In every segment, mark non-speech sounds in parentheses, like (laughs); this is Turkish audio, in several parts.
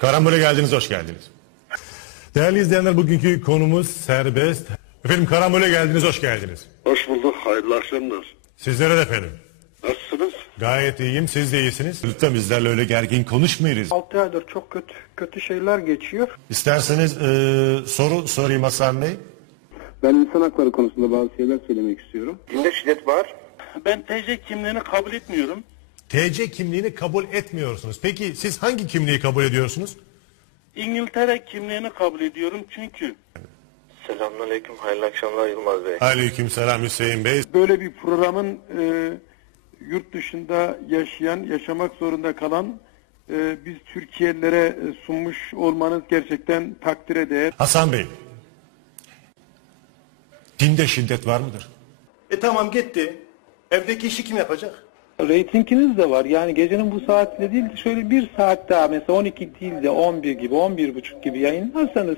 Karambole geldiniz, hoş geldiniz. Değerli izleyenler bugünkü konumuz serbest. Efendim karambole geldiniz, hoş geldiniz. Hoş bulduk, hayırlı akşamlar. Sizlere de efendim. Nasılsınız? Gayet iyiyim, siz de iyisiniz. Lütfen bizlerle öyle gergin konuşmayınız. 6 aydır çok kötü kötü şeyler geçiyor. İsterseniz e, soru sorayım Hasan Bey. Ben insan hakları konusunda bazı şeyler söylemek istiyorum. Dinde şiddet var. Ben TC kimliğini kabul etmiyorum. TC kimliğini kabul etmiyorsunuz. Peki siz hangi kimliği kabul ediyorsunuz? İngiltere kimliğini kabul ediyorum çünkü. Selamünaleyküm, hayırlı akşamlar Yılmaz Bey. Aleyküm selam Hüseyin Bey. Böyle bir programın e, yurt dışında yaşayan, yaşamak zorunda kalan e, biz Türkiye'lilere e, sunmuş olmanız gerçekten takdire değer. Hasan Bey. Dinde şiddet var mıdır? E tamam gitti. Evdeki işi kim yapacak? Reytinginiz de var. Yani gecenin bu saatinde değil de şöyle bir saat daha mesela 12 değil de 11 gibi 11 buçuk gibi yayınlarsanız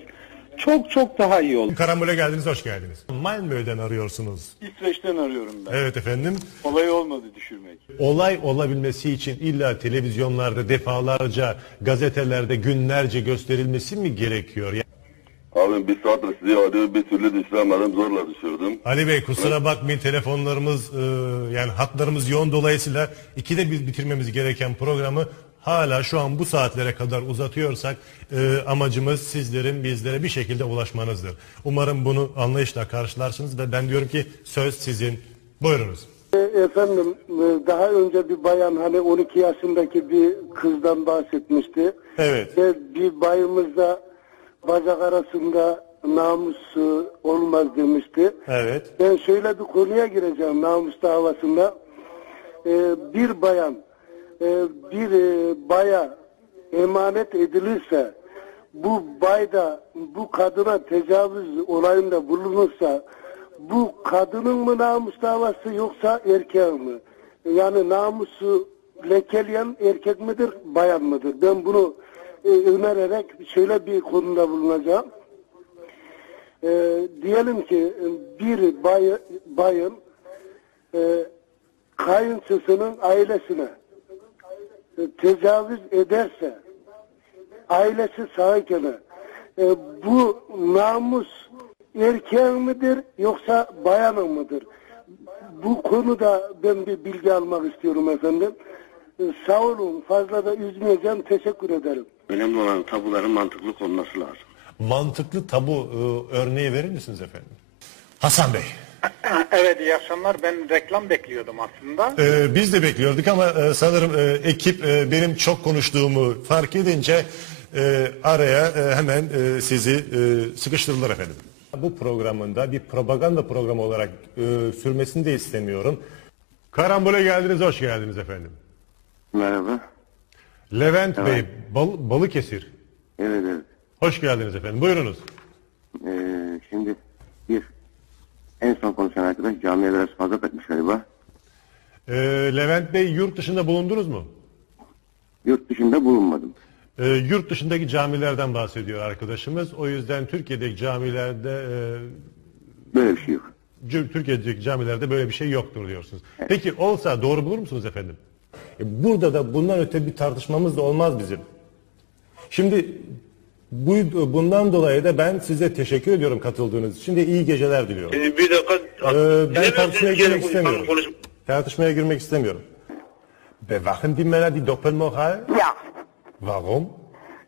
çok çok daha iyi olur. Karambole geldiniz, hoş geldiniz. Malmö'den arıyorsunuz. İsveç'ten arıyorum ben. Evet efendim. Olay olmadı düşürmek. Olay olabilmesi için illa televizyonlarda defalarca, gazetelerde günlerce gösterilmesi mi gerekiyor? Abi bir saattir sizi arıyorum bir türlü düşüremedim zorla düşürdüm. Ali Bey kusura bakmayın telefonlarımız e, yani hatlarımız yoğun dolayısıyla ikide bir bitirmemiz gereken programı hala şu an bu saatlere kadar uzatıyorsak e, amacımız sizlerin bizlere bir şekilde ulaşmanızdır. Umarım bunu anlayışla karşılarsınız ve ben diyorum ki söz sizin. Buyurunuz. Efendim e, daha önce bir bayan hani 12 yaşındaki bir kızdan bahsetmişti. Evet. Ve bir bayımızda bacak arasında namus olmaz demişti. Evet. Ben şöyle bir konuya gireceğim namus davasında. E, bir bayan e, bir e, baya emanet edilirse bu bayda bu kadına tecavüz olayında bulunursa bu kadının mı namus davası yoksa erkeğin mi? Yani namusu lekeleyen erkek midir, bayan mıdır? Ben bunu e, önererek şöyle bir konuda bulunacağım. E, diyelim ki e, bir bay, bayın e, kayınçısının ailesine e, tecavüz ederse ailesi sağken e, bu namus erkeğin midir yoksa bayanın mıdır? Bu konuda ben bir bilgi almak istiyorum efendim. E, sağ olun fazla da üzmeyeceğim teşekkür ederim. Önemli olan tabuların mantıklı konması lazım. Mantıklı tabu e, örneği verir misiniz efendim? Hasan Bey. Evet iyi akşamlar. Ben reklam bekliyordum aslında. Ee, biz de bekliyorduk ama e, sanırım e, ekip e, benim çok konuştuğumu fark edince e, araya e, hemen e, sizi e, sıkıştırdılar efendim. Bu programında bir propaganda programı olarak e, sürmesini de istemiyorum. Karambole geldiniz, hoş geldiniz efendim. Merhaba. Levent Bey, Bal- Balıkesir. Evet evet. Hoş geldiniz efendim, buyurunuz. Ee, şimdi bir en son konuşan arkadaş camiye biraz fazla takmış galiba. Ee, Levent Bey yurt dışında bulundunuz mu? Yurt dışında bulunmadım. Ee, yurt dışındaki camilerden bahsediyor arkadaşımız. O yüzden Türkiye'deki camilerde e, Böyle bir şey yok. Türkiye'deki camilerde böyle bir şey yoktur diyorsunuz. Peki olsa doğru bulur musunuz efendim? E, Burada da bundan öte bir tartışmamız da olmaz bizim. Şimdi bu, bundan dolayı da ben size teşekkür ediyorum katıldığınız için de iyi geceler diliyorum. bir dakika. Ee, ben tartışmaya girmek istemiyorum. Tartışmaya girmek istemiyorum. Bewachen die Männer die Doppelmoral? Ja, Warum?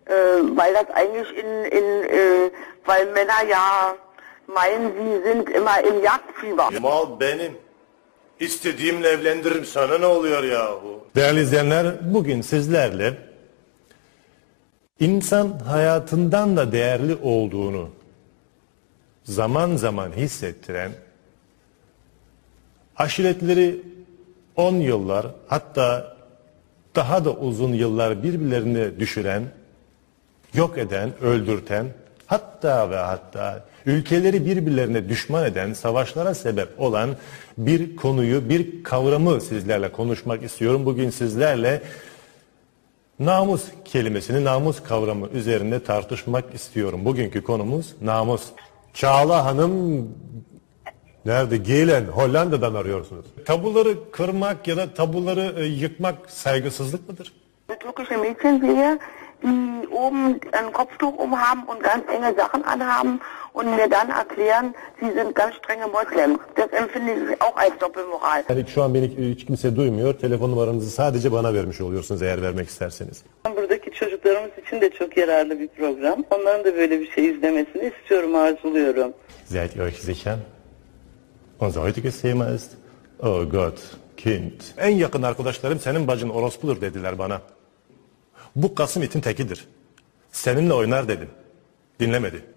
äh, weil das eigentlich in, in äh, weil Männer ja meinen, sie sind immer im Jagdfieber. Mal benim. İstediğimle evlendiririm sana ne oluyor yahu? Değerli izleyenler, bugün sizlerle insan hayatından da değerli olduğunu zaman zaman hissettiren, aşiretleri 10 yıllar hatta daha da uzun yıllar birbirlerini düşüren, yok eden, öldürten, hatta ve hatta ülkeleri birbirlerine düşman eden, savaşlara sebep olan bir konuyu, bir kavramı sizlerle konuşmak istiyorum. Bugün sizlerle namus kelimesini, namus kavramı üzerinde tartışmak istiyorum. Bugünkü konumuz namus. Çağla Hanım nerede? Gelen Hollanda'dan arıyorsunuz. Tabuları kırmak ya da tabuları e, yıkmak saygısızlık mıdır? Türkische Mädchen sehe, die oben ein Kopftuch umhaben und ganz enge Sachen anhaben und mir dann erklären, sie sind ganz strenge Moslems. Das empfinde ich auch als Doppelmoral. Yani şu an beni hiç kimse duymuyor. Telefon numaranızı sadece bana vermiş oluyorsunuz eğer vermek isterseniz. Buradaki çocuklarımız için de çok yararlı bir program. Onların da böyle bir şey izlemesini istiyorum, arzuluyorum. Seid ihr euch sicher? Unser heutiges Thema ist, oh Gott, Kind. En yakın arkadaşlarım senin bacın orospudur dediler bana. Bu Kasım itin tekidir. Seninle oynar dedim. Dinlemedi.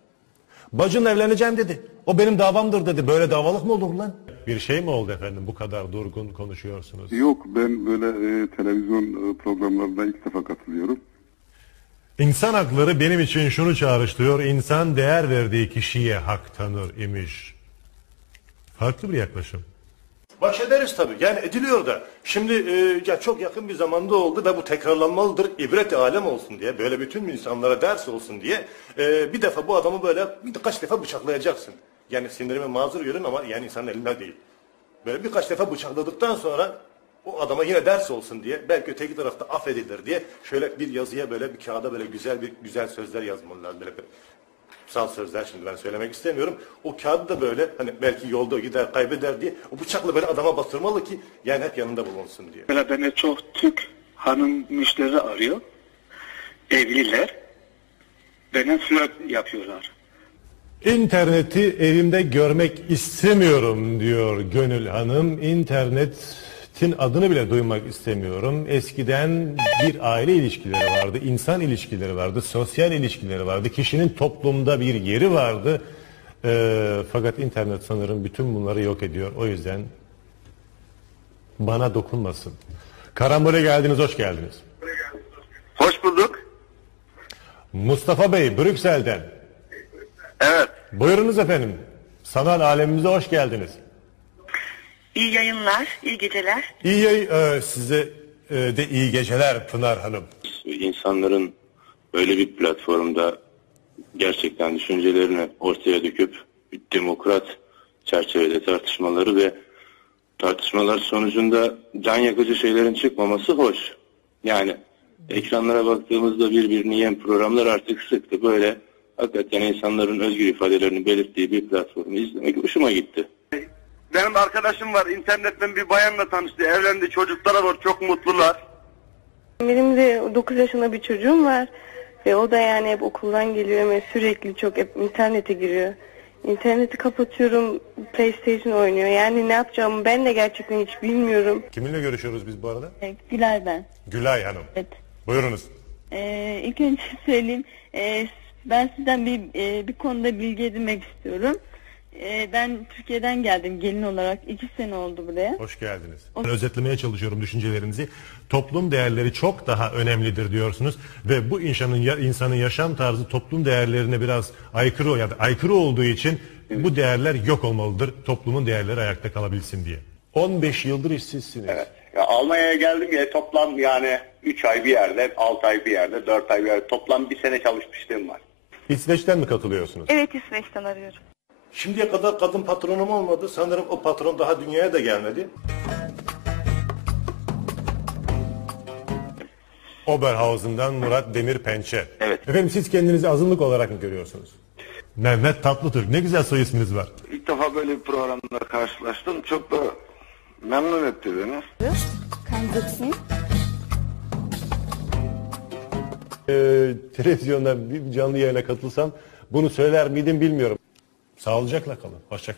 Bacınla evleneceğim dedi. O benim davamdır dedi. Böyle davalık mı olur lan? Bir şey mi oldu efendim bu kadar durgun konuşuyorsunuz? Yok ben böyle e, televizyon e, programlarına ilk defa katılıyorum. İnsan hakları benim için şunu çağrıştırıyor. İnsan değer verdiği kişiye hak tanır imiş. Farklı bir yaklaşım. Baş ederiz tabii. Yani ediliyor da. Şimdi e, ya çok yakın bir zamanda oldu ve bu tekrarlanmalıdır. İbret alem olsun diye. Böyle bütün insanlara ders olsun diye. e, bir defa bu adamı böyle birkaç defa bıçaklayacaksın. Yani sinirimi mazur görün ama yani insanın elinde değil. Böyle birkaç defa bıçakladıktan sonra o adama yine ders olsun diye belki öteki tarafta affedilir diye şöyle bir yazıya böyle bir kağıda böyle güzel bir güzel sözler yazmalılar böyle bir sal sözler şimdi ben söylemek istemiyorum. O kağıdı da böyle hani belki yolda gider kaybeder diye o bıçakla böyle adama batırmalı ki yani hep yanında bulunsun diye. Mesela beni çok Türk hanım müşteri arıyor. Evliler. Bana flört yapıyorlar. İnterneti evimde görmek istemiyorum diyor Gönül Hanım. İnternetin adını bile duymak istemiyorum. Eskiden bir aile ilişkileri vardı, insan ilişkileri vardı, sosyal ilişkileri vardı. Kişinin toplumda bir yeri vardı. Ee, fakat internet sanırım bütün bunları yok ediyor. O yüzden bana dokunmasın. Karambole geldiniz, hoş geldiniz. Hoş bulduk. Mustafa Bey, Brüksel'den. Evet. Buyurunuz efendim. Sanal alemimize hoş geldiniz. İyi yayınlar, iyi geceler. İyi yay- e, size e, de iyi geceler Pınar Hanım. insanların böyle bir platformda gerçekten düşüncelerini ortaya döküp bir demokrat çerçevede tartışmaları ve tartışmalar sonucunda can yakıcı şeylerin çıkmaması hoş. Yani ekranlara baktığımızda birbirini yiyen programlar artık sıktı. Böyle hakikaten insanların özgür ifadelerini belirttiği bir platformu izlemek hoşuma gitti. Benim arkadaşım var. internetten bir bayanla tanıştı. Evlendi. Çocukları var. Çok mutlular. Benim de 9 yaşında bir çocuğum var ve o da yani hep okuldan geliyor ve sürekli çok hep internete giriyor. İnterneti kapatıyorum, PlayStation oynuyor. Yani ne yapacağımı ben de gerçekten hiç bilmiyorum. Kiminle görüşüyoruz biz bu arada? Gülay ben. Gülay Hanım. Evet. Buyurunuz. Ee, ilk önce (laughs) söyleyeyim. Ee, ben sizden bir e, bir konuda bilgi edinmek istiyorum. Ee, ben Türkiye'den geldim gelin olarak. iki sene oldu buraya. Hoş geldiniz. Ben özetlemeye çalışıyorum düşüncelerinizi. Toplum değerleri çok daha önemlidir diyorsunuz ve bu insanın insanın yaşam tarzı toplum değerlerine biraz aykırı ya da aykırı olduğu için bu değerler yok olmalıdır. Toplumun değerleri ayakta kalabilsin diye. 15 yıldır işsizsiniz. Ya Almanya'ya geldim ya toplam yani 3 ay bir yerde, 6 ay bir yerde, 4 ay bir yerde toplam bir sene çalışmışlığım var. İsveç'ten mi katılıyorsunuz? Evet İsveç'ten arıyorum. Şimdiye kadar kadın patronum olmadı. Sanırım o patron daha dünyaya da gelmedi. Oberhausen'dan Murat Demirpençe. Evet. Efendim siz kendinizi azınlık olarak mı görüyorsunuz? Mehmet Tatlıtürk. Ne güzel soy isminiz var. İlk defa böyle bir programla karşılaştım. Çok da memnun etti beni. Ee, televizyonda bir canlı yayına katılsam bunu söyler miydim bilmiyorum. Sağlıcakla kalın. Hoşça